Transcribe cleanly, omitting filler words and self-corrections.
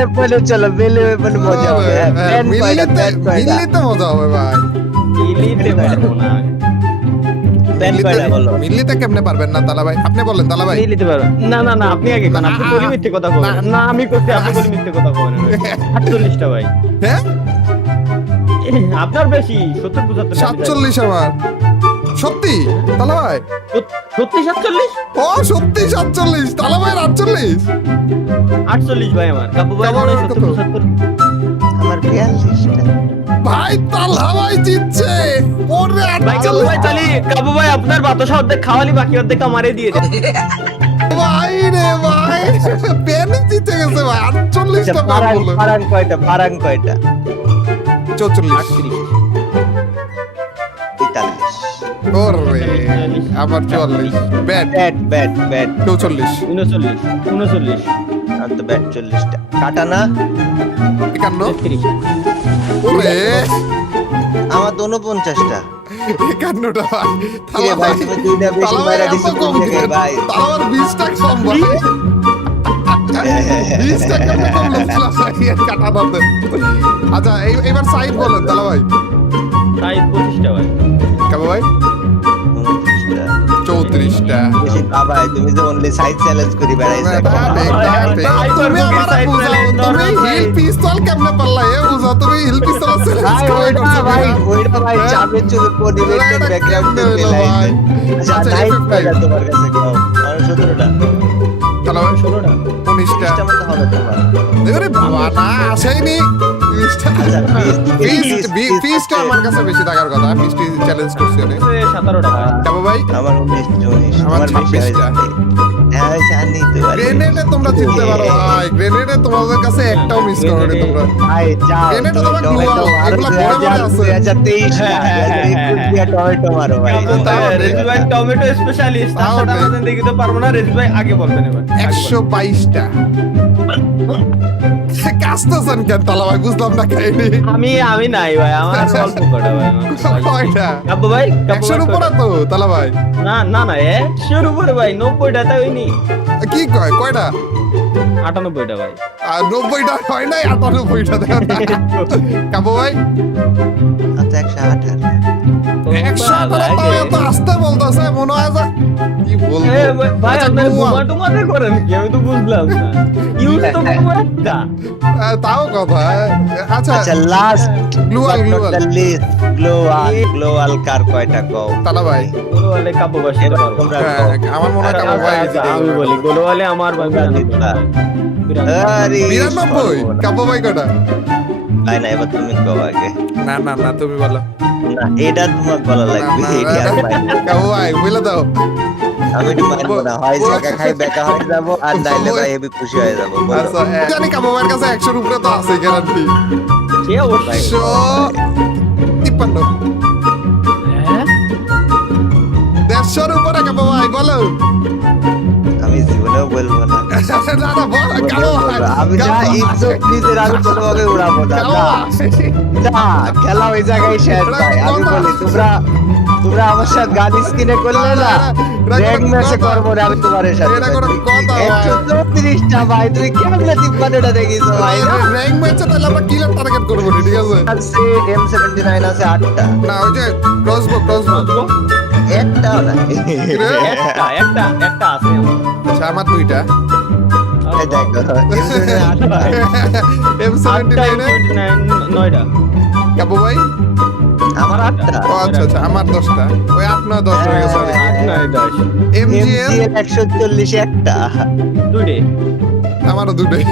ওয়েপনে চলো, মেলে ওয়েপনে মজা হবে। প্যান কয়টা, প্যান কয়টা? মিললে তো মজা হবে ভাই। মিলিতে পারবো না। প্যান কয়টা বলো? মিললিতে কেমনে পারবেন না তালা ভাই? আপনি বলেন তালা ভাই। মিলিতে পারবো না। না না আপনি আগে কোন, আপনি বলি মিথ্যে কথা বলেন না, আমি করছি, আপনি বলি মিথ্যে কথা বলেন। 48টা ভাই, হ্যাঁ আপনার বেশি 70 75। 47 আমার সত্যি তালা ভাই। সত্যি 47? ও সত্যি 47 তালা ভাই 48। 48 ভাই আমার। কাবু ভাই কাবু মনে হয় ভাই কত? 70 75। আমার 42টা। ভাই তালা ভাই জিতছে। ওরে ভাই কাবু ভাই তালি, কাবু ভাই আপনার বাতাসা অর্ধেক খাওয়ালি, বাকি অর্ধেক আমারে দিয়ে দেন। ভাই রে ভাই পেনে জিতে গেছে ভাই। 48টা পেন পারাং বললো। পারাং কয়টা, পারাং কয়টা? 44। 43। ওরে আমার 44 ব্যাট ব্যাট ব্যাট ব্যাট 44 39। আর তো ব্যাট 40টা। কাটা না? 51 33। ওরে আমার তো 49টা। 51টা ভাই কিরে ভাই, তুমি দুইটা বেশি তালা ভাই বাইরা এত দিছো কম কোন জায়গায় ভাই? তালা আমার 20টা কম ভাই। 20টা কেমনে কম লাগছিল ভাই কাটা দাতে। আচ্ছা এবার সাইড বলেন তালা ভাই। তাই 25টা ভাই। কাবু ভাই 29টা। 34টা। বেশি বাবাই, তুমি যে অনলি সাইড চ্যালেঞ্জ করি বেড়াইছো। তুমি আমার বুঝাও তুমি হিল পিস্তল কেমনে পারলা এ বুঝাও তুমি হিল পিস্তল ভাই ওইটা ভাই, ওইটা ভাই চাপের চুপে মোটিভেটেড ব্যাকগ্রাউন্ড লাইন। আচ্ছা আচ্ছা, নাইস F5 কয়টা তোমার কাছে কও? আমার 17টা। তালা ভাই 16টা। 19টা। 20টা মতো হবে তোমার। আরে বাবা না আসেনি 20টা। আচ্ছা ফিস্ট আমার কাছে বেশি টাকার কথা। ফিস্ট চ্যালেঞ্জ করছি অনেক। 17টা ভাই। কাবু ভাই আমার 19 19 আমার আমার বেশি হয়ে 26টা। যাবে। হ্যাঁ জানি তো ভাই। গ্রেনেডে তোমরা জিততে পারো ভাই। গ্রেনেডে তোমাদের কাছে একটাও মিস করোনি তোমরা। ভাই যাও। গ্রেনেড তো তোমার টমেটো global, মারো, এগুলা ঘরে ঘরে আছে। 2023 না, হ্যাঁ, হ্যাঁ, 2021 দিয়া টমেটো মারো ভাই। রেজু ভাই টমেটো স্পেশালিস্ট, তার তাও সাথে ঠিক। আমাদের দেখিতে পারবো না। রেজু ভাই আগে বলবেন এবার। 122টা। কাস্তেছেন কেন তালা ভাই? বুঝলাম না কাহিনী। আমি নাই ভাই, আমার অল্প কটা ভাই। কয়টা? কাব্বু ভাই, কাব্বু 100-র ভাই উপরে তো তালা ভাই। না না না 100-র উপরে ভাই। 90টা তো হয়নি। কি কয় কয়টা? 98টা ভাই। আর 90টা হয় নাই 98টা দেখো না। কাবু ভাই আচ্ছা 118। 118 এত আস্তে বলতেছে মনে হয় যে কি বলবো। ভাই আচ্ছা, আপনি global। বোমা টোমাতে করেন কি? আমি তো বুঝলাম না। ইউজ তো বোমা একটা। তাও কথা। আচ্ছা আচ্ছা লাস্ট Global, global। গ্লোবাল কার কয়টা কও? তালা ভাই গোলওয়ালে কাব্বু ভাই সাথে এবার পারবো। তোমরা হ্যাঁ, কও। আমার মনে হয় কাবু আচ্ছা, ভাই আচ্ছা, জিতে আমি যাবে। বলি গোলওয়ালে আমার ভাই তোমরা জিতবা। 92। আরে 92 কাবু ভাই কয়টা? ভাই না, এবার তুমি কও আগে। না না না তুমি বলো। না এটা তোমার বলা লাগবে, এটা আর পাই না। কাবু ভাই বলে দাও। আমি একটু মানবো না, হয় জায়গা খাই বেকা হয়ে যাবো, আর নাইলে ভাই হেবি খুশি হয়ে যাবো। বলো। আচ্ছা জানি কাবু ভাইয়ের কাছে 100-র উপরে তো আছে গ্যারান্টি। সে অবশ্যই। 153 হ্যাঁ? 150-র উপরে কাবু ভাই বলো। আমি জীবনেও বলবো না। না না বল কাবু ভাই। আমি যা ইজ্জত নিজের আমি কোনোভাবে উড়াবো না। কাবু না, ভাই। না, খেলা ওই জায়গায় শেষ ভাই। আমি বলি তোমরা আমার সাথে গান স্কিনে করলে না, র্যাঙ্ক ম্যাচে করবো না আমি তোমার সাথে। এটা কোনো কথা ভাই। 134টা ভাই, তুমি কেমনে 53টা দেখিছো ভাই? র্যাঙ্ক ম্যাচে তাহলে আমরা কিলার টার্গেট করব না ঠিক আছে? আছে M79 আছে 8টা, না ওই যে ক্রসবো একটাও নাই। একটা আছে আমার। আচ্ছা আমার 2টা এই দেখো, M79 8টা। M79 এ 9টা। কাবু ভাই। আমার 8টা। ও আচ্ছা আচ্ছা আমার 10টা। ওই 8 9 10 হয়ে গেছে সরি। 10। MGL MGL 140 একটা। দুইটে। আমারও 2টাই।